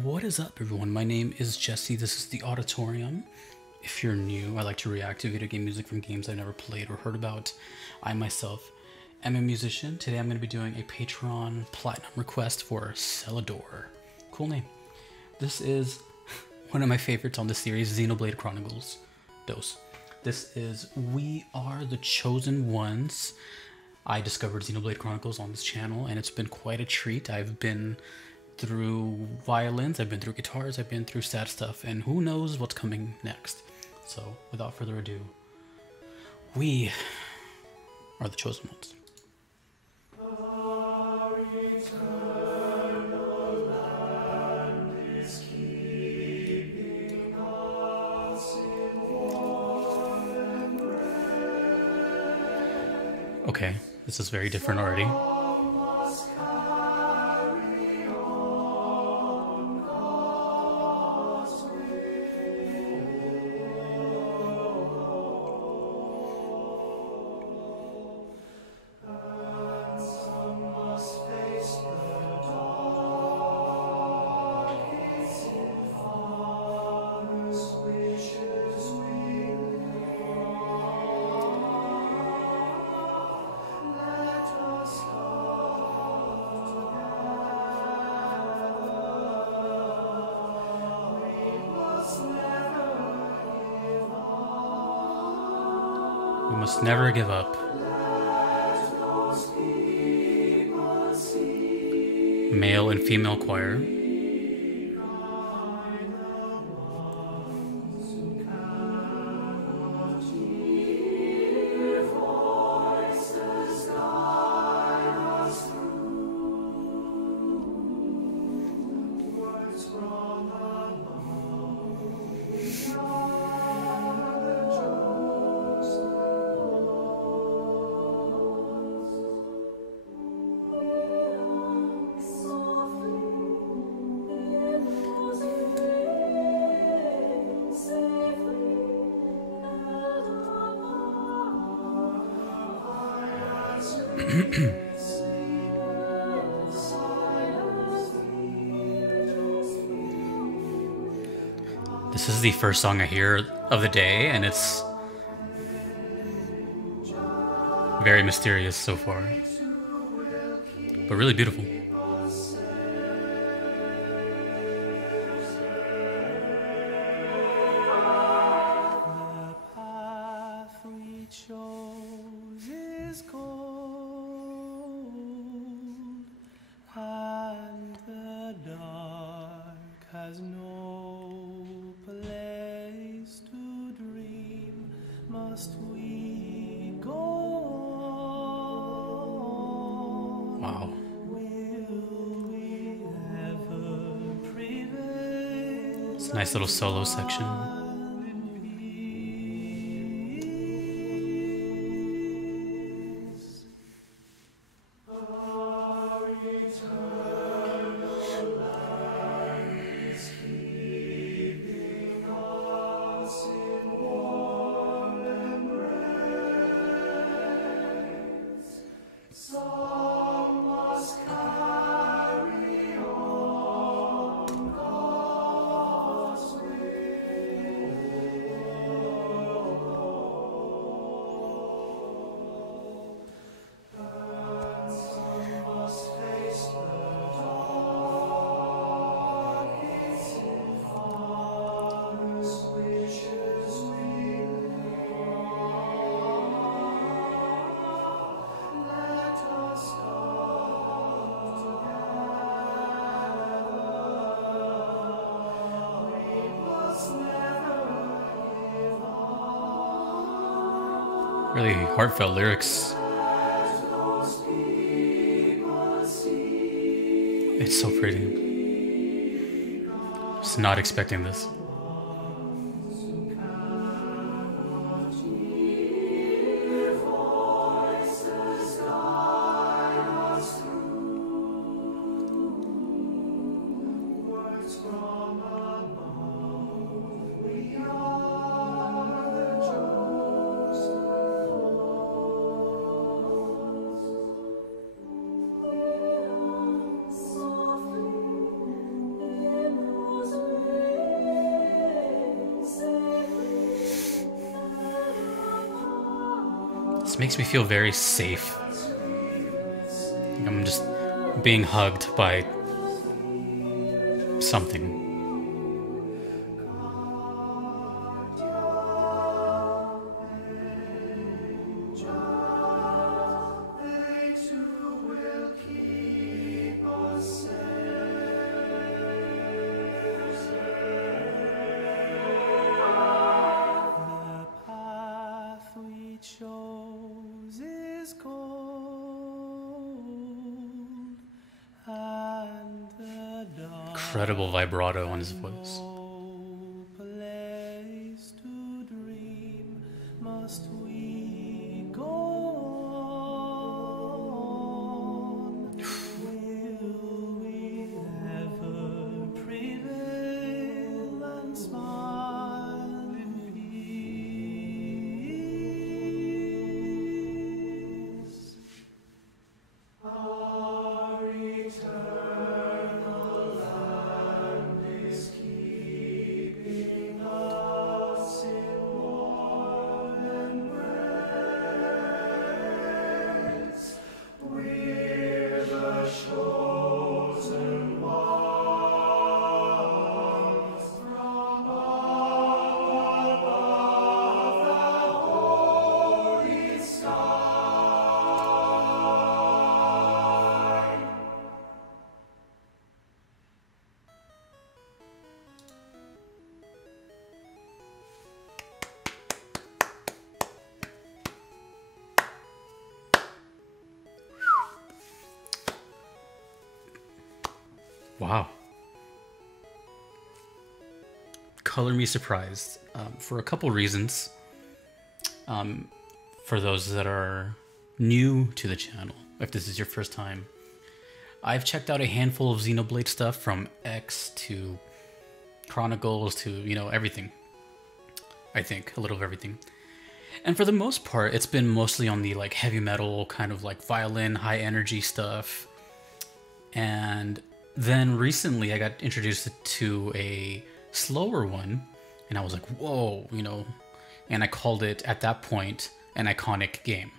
What is up, everyone? My name is Jesse. This is the Auditorium. If you're new, I like to react to video game music from games I've never played or heard about. I myself am a musician. Today I'm going to be doing a Patreon Platinum request for Celador. Cool name. This is one of my favorites on the series, Xenoblade Chronicles. This is We Are the Chosen Ones. I discovered Xenoblade Chronicles on this channel, and it's been quite a treat. I've been through violins, I've been through guitars, I've been through sad stuff, and who knows what's coming next. So, without further ado, we are the chosen ones. Okay, this is very different already. We must never give up. Male and female choir. This is the first song I hear of the day, and it's very mysterious so far, but really beautiful. Has no place to dream, must we go on? Wow. Will we ever prevail? It's a nice little solo section. Really heartfelt lyrics. It's so pretty. Just not expecting this. This makes me feel very safe. I'm just being hugged by something. Incredible vibrato on his voice. Place to dream, must we go on? Will we ever prevail and smile in peace? Our eternal land is keeping us in warm embrace. We're the chosen ones from above the holy sky. Wow. Color me surprised for a couple reasons. For those that are new to the channel, if this is your first time, I've checked out a handful of Xenoblade stuff from X to Chronicles to, you know, everything. I think a little of everything. And for the most part, it's been mostly on the like heavy metal kind of like violin, high energy stuff. And then recently I got introduced to a slower one and I was like, whoa, you know, and I called it at that point an iconic game.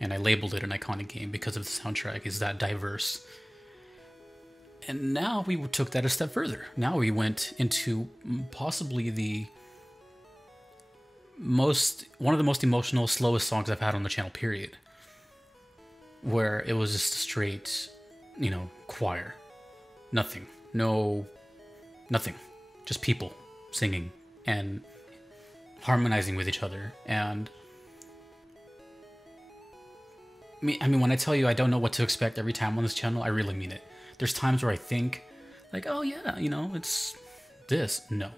And I labeled it an iconic game because of the soundtrack is that diverse. And now we took that a step further. Now we went into possibly one of the most emotional, slowest songs I've had on the channel, period. Where it was just a straight, you know, choir. Nothing. Nothing. Just people singing and harmonizing with each other. And I mean, when I tell you I don't know what to expect every time on this channel, I really mean it. There's times where I think, like, oh yeah, you know, it's this. No.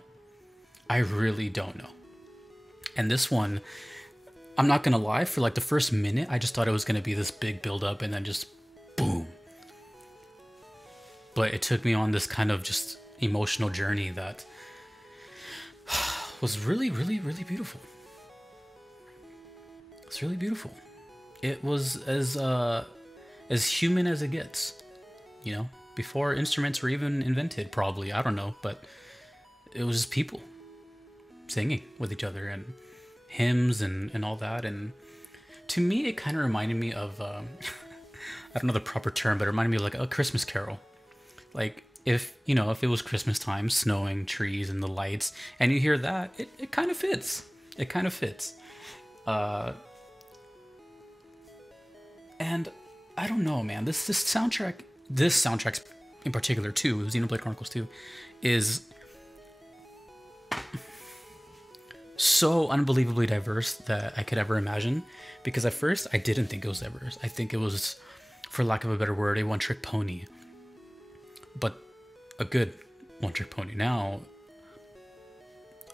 I really don't know. And this one, I'm not gonna lie, for like the first minute, I just thought it was gonna be this big build-up and then just boom. But it took me on this kind of just emotional journey that was really, really, really beautiful. It's really beautiful. It was as human as it gets, you know, before instruments were even invented, probably, I don't know, but it was just people singing with each other and hymns and all that. And to me, it kind of reminded me of, I don't know the proper term, but it reminded me of like a Christmas carol. Like if, you know, if it was Christmas time, snowing, trees and the lights, and you hear that, it kind of fits. It kind of fits. And I don't know, man, this soundtrack in particular too, Xenoblade Chronicles 2, is so unbelievably diverse that I could ever imagine. Because at first I didn't think it was diverse. I think it was, for lack of a better word, a one-trick pony. But a good one-trick pony. Now,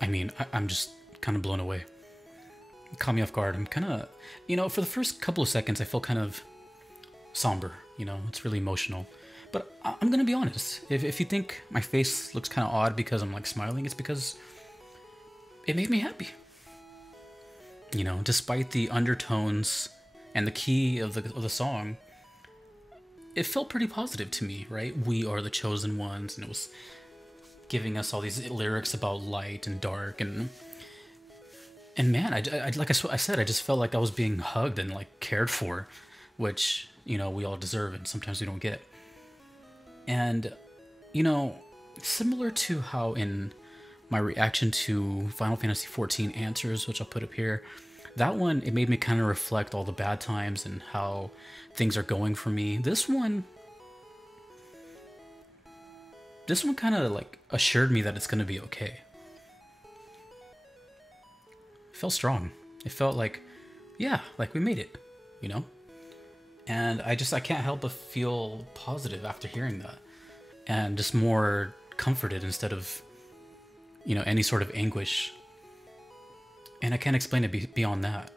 I mean, I'm just kind of blown away. It caught me off guard. I'm kind of, you know, for the first couple of seconds, I felt kind of somber, you know, it's really emotional. But I'm going to be honest. If you think my face looks kind of odd because I'm like smiling, it's because it made me happy. You know, despite the undertones and the key of the song, it felt pretty positive to me, right? We are the chosen ones, and it was giving us all these lyrics about light and dark, and And man, I said, I just felt like I was being hugged and like cared for, which, you know, we all deserve and sometimes we don't get. And, you know, similar to how in my reaction to Final Fantasy XIV Answers, which I'll put up here, that one, it made me kind of reflect all the bad times and how things are going for me. This one kind of like assured me that it's going to be okay. It felt strong. It felt like, yeah, like we made it, you know? And I can't help but feel positive after hearing that. And just more comforted instead of, you know, any sort of anguish. And I can't explain it beyond that.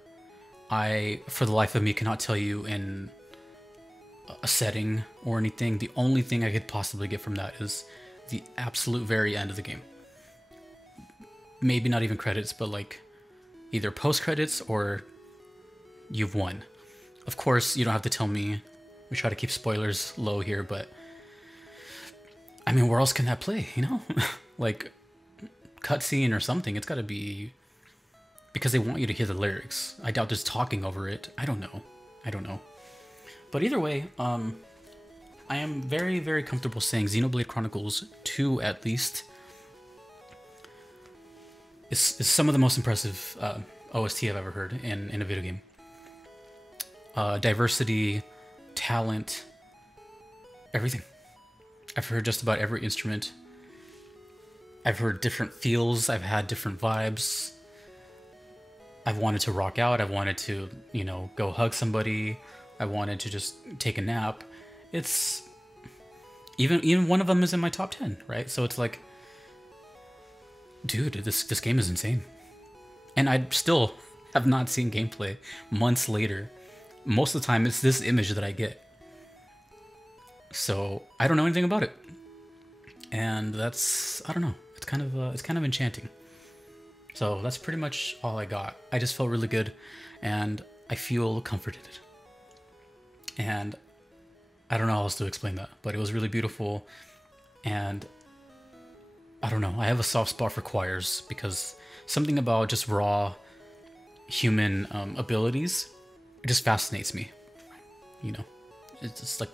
I, for the life of me, cannot tell you in a setting or anything. The only thing I could possibly get from that is the absolute very end of the game. Maybe not even credits, but like either post-credits or you've won. Of course, you don't have to tell me. We try to keep spoilers low here, but I mean, where else can that play, you know? Like, cutscene or something. It's got to be because they want you to hear the lyrics. I doubt there's talking over it. I don't know. But either way, I am very, very comfortable saying Xenoblade Chronicles 2, at least, is some of the most impressive OST I've ever heard in a video game. Diversity, talent, everything. I've heard just about every instrument. I've heard different feels. I've had different vibes. I've wanted to rock out. I've wanted to, you know, go hug somebody. I wanted to just take a nap. It's even one of them is in my top 10, right? So it's like, dude, this game is insane. And I still have not seen gameplay months later. Most of the time, it's this image that I get. So I don't know anything about it, and that's, I don't know. It's kind of enchanting. So that's pretty much all I got. I just felt really good, and I feel comforted. And I don't know how else to explain that, but it was really beautiful. And I don't know. I have a soft spot for choirs because something about just raw human abilities, it just fascinates me. You know, it's just like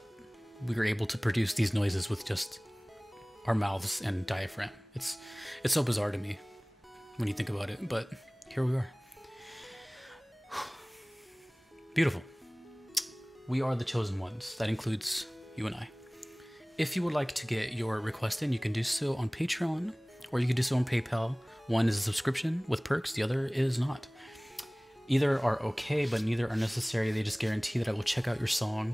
we were able to produce these noises with just our mouths and diaphragm. It's so bizarre to me when you think about it, but here we are. Beautiful. We are the chosen ones. That includes you and I. If you would like to get your request in, you can do so on Patreon, or you can do so on PayPal. One is a subscription with perks, the other is not. Either are okay, but neither are necessary. They just guarantee that I will check out your song.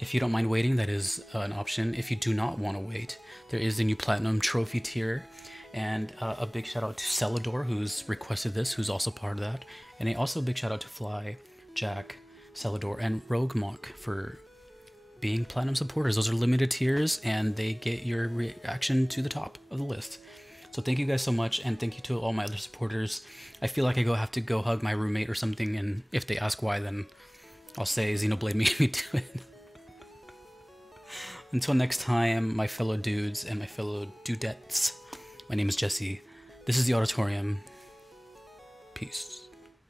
If you don't mind waiting, that is an option. If you do not want to wait, there is the new Platinum Trophy tier. And a big shout out to Celador, who's requested this, who's also part of that. And also a big shout out to Fly, Jack, Celador, and Rogue Monk for being Platinum supporters. Those are limited tiers, and they get your reaction to the top of the list. So thank you guys so much, and thank you to all my other supporters. I feel like I have to go hug my roommate or something, and if they ask why, then I'll say Xenoblade made me do it. Until next time, my fellow dudes and my fellow dudettes, my name is Jesse. This is the Auditorium. Peace.